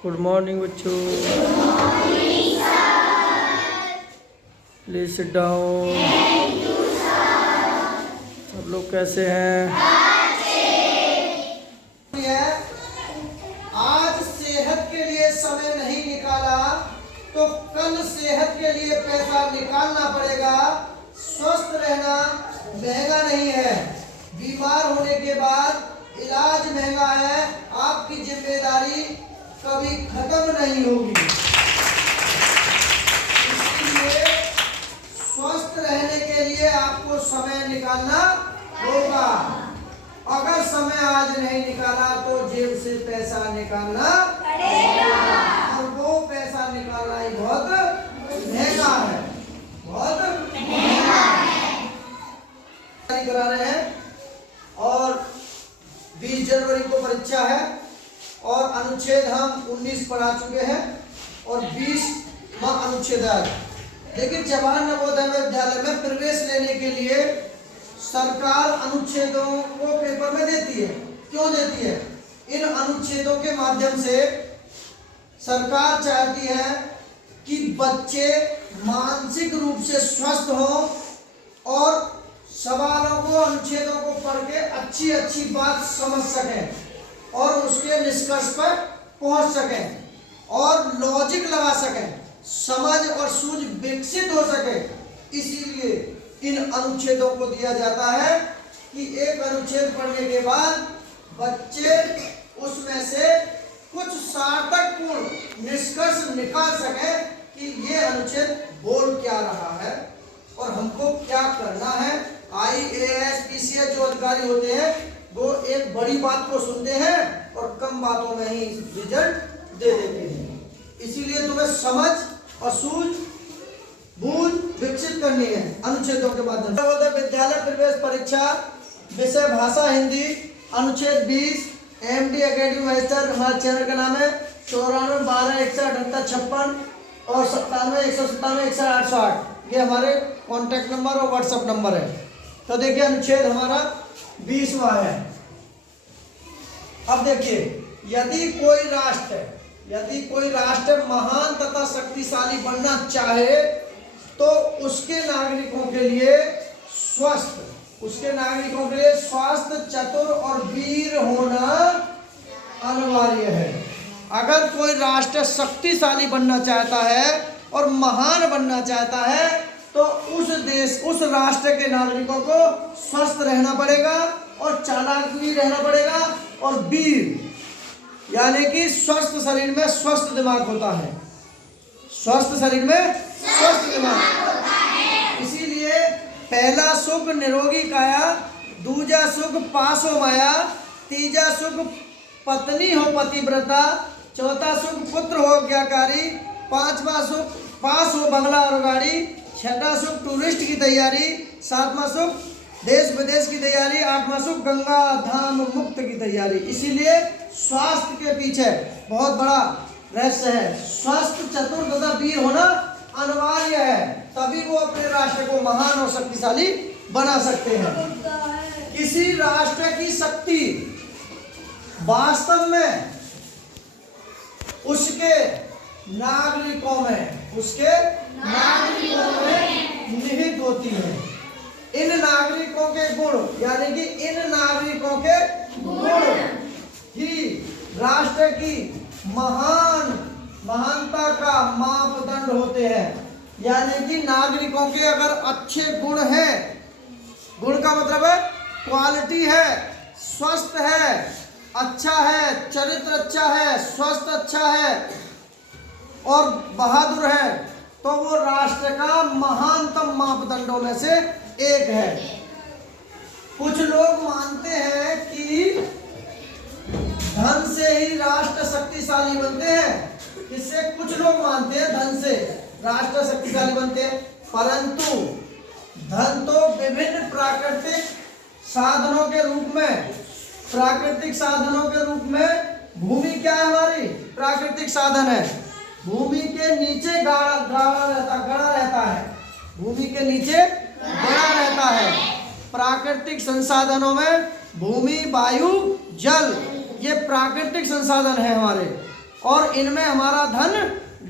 Good morning बच्चों। Please sit down. सब लोग कैसे हैं? आज सेहत के लिए समय नहीं निकाला तो कल सेहत के लिए पैसा निकालना पड़ेगा। स्वस्थ रहना महंगा नहीं है, बीमार होने के बाद इलाज महंगा है। आपकी जिम्मेदारी कभी खत्म नहीं होगी, इसलिए स्वस्थ रहने के लिए आपको समय निकालना होगा। अगर समय आज नहीं निकाला तो जेब से पैसा निकालना पड़ेगा, और वो पैसा निकालना ही बहुत महंगा है, बहुत महंगा है। करा रहे हैं और 20 जनवरी को परीक्षा है और अनुच्छेद हम 19 पढ़ा चुके हैं और 20वां अनुच्छेद है। लेकिन जवाहर नवोदय विद्यालय में प्रवेश लेने के लिए सरकार अनुच्छेदों को पेपर में देती है। क्यों देती है? इन अनुच्छेदों के माध्यम से सरकार चाहती है कि बच्चे मानसिक रूप से स्वस्थ हों और सवालों को, अनुच्छेदों को पढ़ के अच्छी अच्छी बात समझ सकें और उसके निष्कर्ष पर पहुंच सकें और लॉजिक लगा सकें, समझ और सूझ विकसित हो सके। इसीलिए इन अनुच्छेदों को दिया जाता है कि एक अनुच्छेद पढ़ने के बाद बच्चे उसमें से कुछ सार्थकपूर्ण निष्कर्ष निकाल सकें कि ये अनुच्छेद बोल क्या रहा है और हमको क्या करना है। IAS PCS जो अधिकारी होते हैं वो एक बड़ी बात को सुनते हैं और कम बातों में ही रिजल्ट दे देते हैं। इसीलिए तुम्हें समझ और सूझ बूझ विकसित करनी है अनुच्छेदों के माध्यम से। विद्यालय प्रवेश परीक्षा विषय भाषा हिंदी अनुच्छेद 20 MD एकेडमी मैस्टर हमारे चैनल का नाम है। 94 12 61 78 56 और 97 197 61 808 ये हमारे कॉन्टैक्ट नंबर और व्हाट्सएप नंबर है। तो देखिए अनुच्छेद हमारा 20वां है। अब देखिए, यदि कोई राष्ट्र महान तथा शक्तिशाली बनना चाहे तो उसके नागरिकों के लिए स्वस्थ, चतुर और वीर होना अनिवार्य है। अगर कोई राष्ट्र शक्तिशाली बनना चाहता है और महान बनना चाहता है तो उस राष्ट्र के नागरिकों को स्वस्थ रहना पड़ेगा और चालाक भी रहना पड़ेगा और वीर यानी कि स्वस्थ शरीर में स्वस्थ दिमाग होता है। स्वस्थ शरीर में स्वस्थ दिमाग होता है। इसीलिए पहला सुख निरोगी काया, दूजा सुख पास हो माया, तीजा सुख पत्नी हो पतिव्रता, चौथा सुख पुत्र हो ज्ञाकारी, पांचवा सुख पास हो बंगला और गाड़ी, छठा सुख टूरिस्ट की तैयारी, सातवां सुख देश विदेश की तैयारी, आठवां सुख गंगा धाम मुक्त की तैयारी। इसीलिए स्वास्थ्य के पीछे बहुत बड़ा रहस्य है। स्वस्थ, चतुर तथा वीर होना अनिवार्य है, तभी वो अपने राष्ट्र को महान और शक्तिशाली बना सकते हैं। किसी राष्ट्र की शक्ति वास्तव में उसके नागरिकों में निहित होती है। इन नागरिकों के गुण यानी कि इन नागरिकों के गुण ही राष्ट्र की महानता का मापदंड होते हैं। यानी कि नागरिकों के अगर अच्छे गुण हैं, गुण का मतलब है क्वालिटी है, स्वस्थ है, अच्छा है, चरित्र अच्छा है, स्वस्थ अच्छा है और बहादुर है, तो वो राष्ट्र का महानतम मापदंडों में से एक है। कुछ लोग मानते हैं कि धन से ही राष्ट्र शक्तिशाली बनते हैं। इससे कुछ लोग मानते हैं धन से राष्ट्र शक्तिशाली बनते हैं, परंतु धन तो विभिन्न प्राकृतिक साधनों के रूप में भूमि क्या है? हमारी प्राकृतिक साधन है। भूमि के नीचे गड़ा रहता है, भूमि के नीचे गड़ा रहता है। प्राकृतिक संसाधनों में भूमि, वायु, जल ये प्राकृतिक संसाधन है हमारे। और इनमें हमारा धन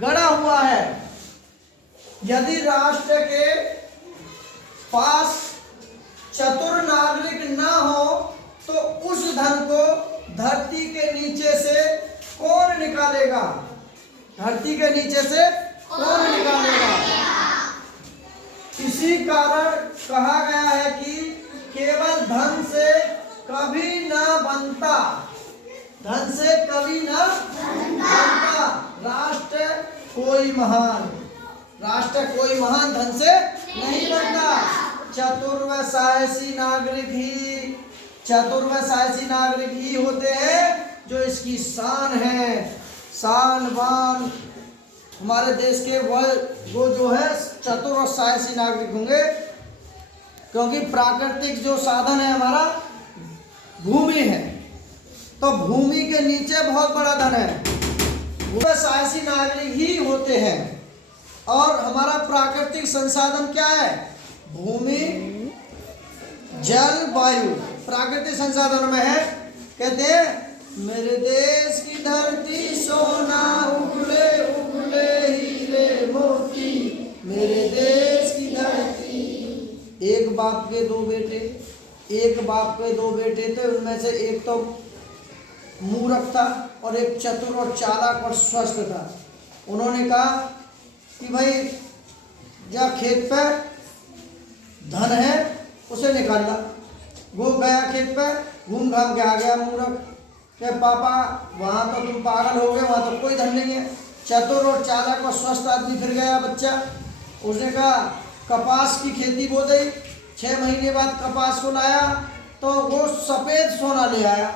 गड़ा हुआ है। यदि राष्ट्र के पास चतुर नागरिक ना हो तो उस धन को धरती के नीचे से कौन निकालेगा? धरती के नीचे से कौन निकालेगा? इसी कारण कहा गया है कि केवल धन से कभी न बनता, धन से कभी न बनता राष्ट्र कोई महान, राष्ट्र कोई महान धन से नहीं बनता। चतुर व साहसी नागरिक ही, चतुर व साहसी नागरिक ही होते हैं जो इसकी शान है, शान बान। हमारे देश के वो जो है चतुर और साहसी नागरिक होंगे, क्योंकि प्राकृतिक जो साधन है हमारा भूमि है, तो भूमि के नीचे बहुत बड़ा धन है, वो साहसी नागरिक ही होते हैं। और हमारा प्राकृतिक संसाधन क्या है? भूमि, जल, वायु, प्राकृतिक संसाधन में है। कहते हैं मेरे देश की धरती सोना, उगले उगले हीरे मोती, मेरे देश की धरती। एक बाप के दो बेटे, एक बाप के दो बेटे थे, उनमें से एक तो मूर्ख था और एक चतुर और चालाक और स्वस्थ था। उन्होंने कहा कि भाई जा खेत पे धन है उसे निकाल ला। वो गया खेत पे, घूम घाम के आ गया मूर्ख। कि पापा वहाँ तो तुम पागल हो गए, वहाँ तो कोई धन नहीं है। चतुर और चालाक और स्वस्थ आदमी फिर गया बच्चा, उसने कहा कपास की खेती बो दी। 6 महीने बाद कपास को लाया तो वो सफ़ेद सोना ले आया।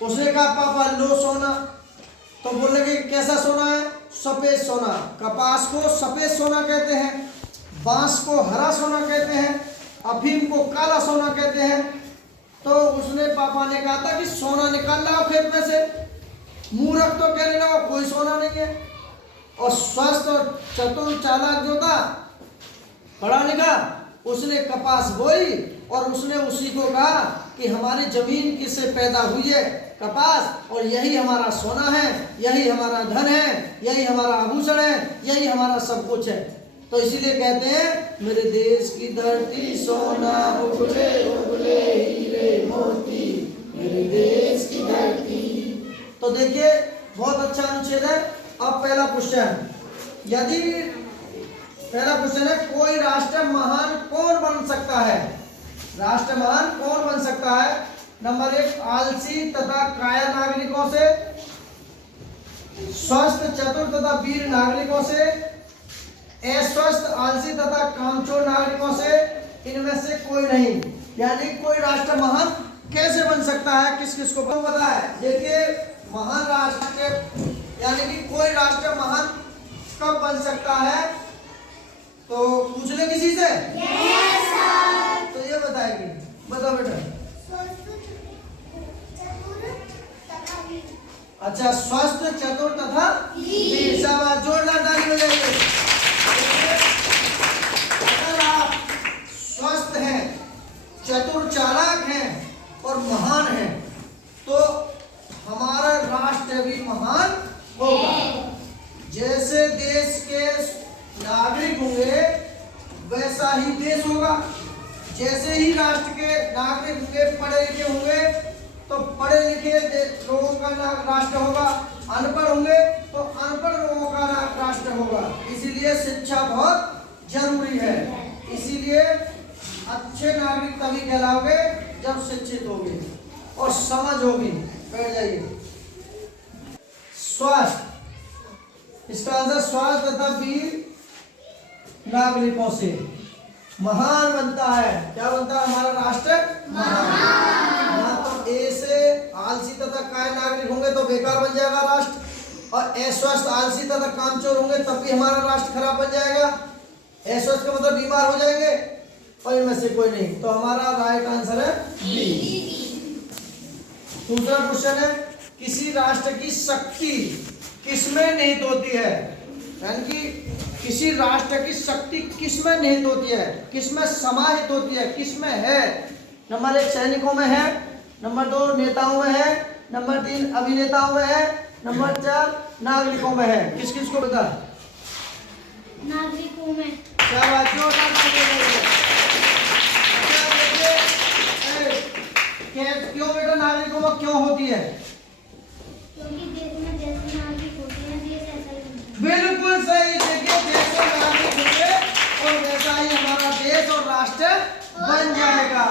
उसने कहा पापा लो सोना, तो बोलने कि कैसा सोना है? सफ़ेद सोना। कपास को सफ़ेद सोना कहते हैं, बांस को हरा सोना कहते हैं, अफीम को काला सोना कहते हैं। तो उसने पापा ने कहा था कि सोना निकाल लाओ खेत में से। मूर्ख तो कहने लगा कोई सोना नहीं है। और स्वस्थ और चतुर चालाक जो था, पढ़ा लिखा, उसने कपास बोई और उसने उसी को कहा कि हमारी जमीन किससे पैदा हुई है? कपास, और यही हमारा सोना है, यही हमारा धन है, यही हमारा आभूषण है, यही हमारा सब कुछ है। तो इसीलिए कहते हैं मेरे देश की धरती सोना, उगले उगले हीरे मोती, मेरे देश की धरती। तो देखिए बहुत अच्छा अनुच्छेद है। अब पहला क्वेश्चन, यदि पहला क्वेश्चन है कोई राष्ट्र महान कौन बन सकता है? राष्ट्र महान कौन बन सकता है? नंबर 1 आलसी तथा कायर नागरिकों से, स्वस्थ चतुर तथा वीर नागरिकों से, अस्वस्थ आलसी तथा कामचोर नागरिकों से, इनमें से कोई नहीं। यानी कोई राष्ट्र महान कैसे बन सकता है, किस किस को पता है? देखिए महान राष्ट्र यानी कि कोई राष्ट्र महान कब बन सकता है, तो पूछ ले किसी से। yes, sir। तो ये बताएगी, बताओ बेटा। अच्छा, स्वस्थ चतुर तथा वीर। शाबाश, जोरदार ताली बजाइए। अगर आप स्वस्थ हैं, चतुर चालाक हैं और महान हैं तो हमारा राष्ट्र भी महान होगा। जैसे देश के नागरिक होंगे वैसा ही देश होगा। जैसे ही राष्ट्र के नागरिक होंगे, पढ़े लिखे होंगे तो पढ़े लिखे लोगों का राष्ट्र होगा, अनपढ़ होंगे तो अनपढ़ लोगों का राष्ट्र होगा। इसीलिए शिक्षा बहुत जरूरी है। इसीलिए अच्छे नागरिक तभी कहलाओगे जब शिक्षित होगे और समझ होगी। बैठ जाइए। स्वास्थ्य, इसका आंसर स्वास्थ्य तथा वीर नागरिकों से महान बनता है। क्या बनता है हमारा राष्ट्र? महान। तो ए से आलसी तथा कायर नागरिक होंगे तो बेकार बन जाएगा राष्ट्र, और अस्वस्थ आलसी तथा कामचोर होंगे तब भी हमारा राष्ट्र खराब बन जाएगा। अस्वस्थ का मतलब बीमार हो जाएंगे, और इनमें से कोई नहीं। तो हमारा राइट आंसर है बी। दूसरा क्वेश्चन है किसी राष्ट्र की शक्ति किसमें निहित होती है? यानी कि किसी राष्ट्र की शक्ति किसमें निहित होती है, किसमें समाहित होती है, किसमें है? नंबर 1 सैनिकों में है, नंबर 2 नेताओं में है, नंबर 3 अभिनेताओं में है, नंबर 4 नागरिकों में है। किस किस को पता? नागरिकों में। क्या बात, जोरदार ताली बजाइए। अच्छा देखिए, क्यों बेटा नागरिकों में क्यों होती है? क्योंकि देश में जैसे नागरिक होते हैं देश ऐसा ही बनता है। बिल्कुल सही। देखिए जैसे नागरिक होंगे और वैसा ही हमारा देश और राष्ट्र बन जाएगा।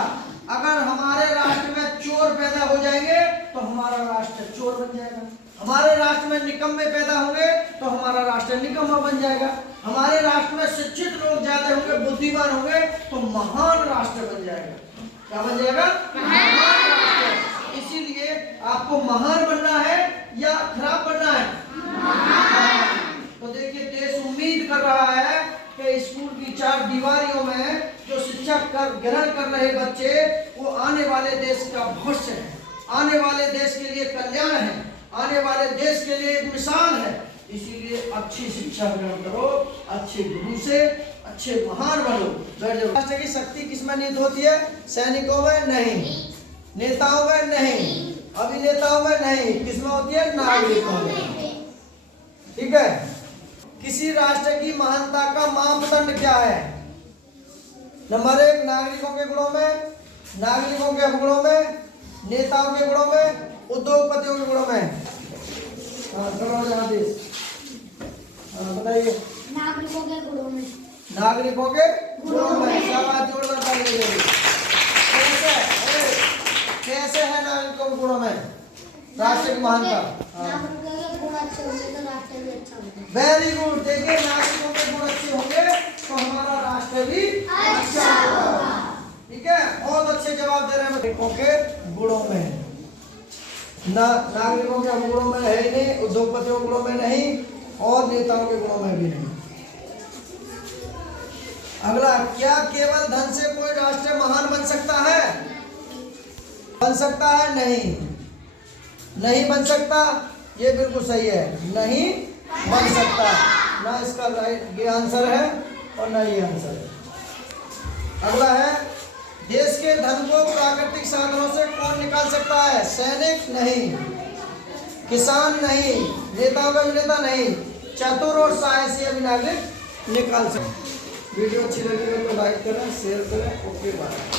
अगर हमारे राष्ट्र में चोर पैदा हो जाएंगे तो हमारा राष्ट्र चोर बन जाएगा। हमारे राष्ट्र में निकम्मे पैदा होंगे तो हमारा राष्ट्र निकम्मा बन जाएगा। हमारे राष्ट्र में शिक्षित लोग ज्यादा होंगे, बुद्धिमान होंगे तो महान राष्ट्र बन जाएगा। क्या बन जाएगा? महान राष्ट्र। इसीलिए आपको महान बनना है या खराब बनना है? तो देखिए देश उम्मीद कर रहा है कि स्कूल की 4 दीवारियों में जो शिक्षा ग्रहण कर रहे बच्चे वो आने वाले देश का भविष्य है, आने वाले देश के लिए कल्याण है, आने वाले देश के लिए एक मिसाल है। इसीलिए अच्छी शिक्षा ग्रहण करो, अच्छे गुरु से अच्छे महान बनो। राष्ट्र की शक्ति किसमें निहित होती है? सैनिकों में नहीं, नेताओं में नहीं, अभिनेताओं में नहीं, किसमें होती है? नागरिकों में। ठीक है। किसी राष्ट्र की महानता का मापदंड क्या है? नंबर 1 नागरिकों के गुणों में, नागरिकों के अवगुणों में, नेताओं के गुणों में, उद्योगपतियों के गुणों में। बताइए। नागरिकों के गुणों में। नागरिकों के गुणों में। शाबाश, जोरदार ताली बजाइए। कैसे है नागरिकों के गुणों में राष्ट्र की महानता? नागरिकों के गुण अच्छे होंगे तो राष्ट्र भी अच्छा होगा। Very good. देखिए नागरिकों के गुण अच्छे होंगे तो हमारा राष्ट्र भी अच्छा होगा। ठीक है, बहुत अच्छे जवाब दे रहे हैं। नागरिकों के गुणों में, नागरिकों के गुणों में है ही नहीं, उद्योगपतियों के गुणों में नहीं और नेताओं के गुणों में भी नहीं। अगला, क्या केवल धन से कोई राष्ट्र महान बन सकता है? बन सकता है? नहीं, नहीं बन सकता। ये बिल्कुल सही है, नहीं बन सकता। ना इसका राइट ये आंसर है और ना ये आंसर है। अगला है, देश के धन को प्राकृतिक साधनों से कौन निकाल सकता है? सैनिक नहीं, किसान नहीं, नेताओं का नेता नहीं, चतुर और साहसी अभी नागरिक निकाल सकते। वीडियो अच्छी लगी हो तो लाइक करें, शेयर करें। Okay bye.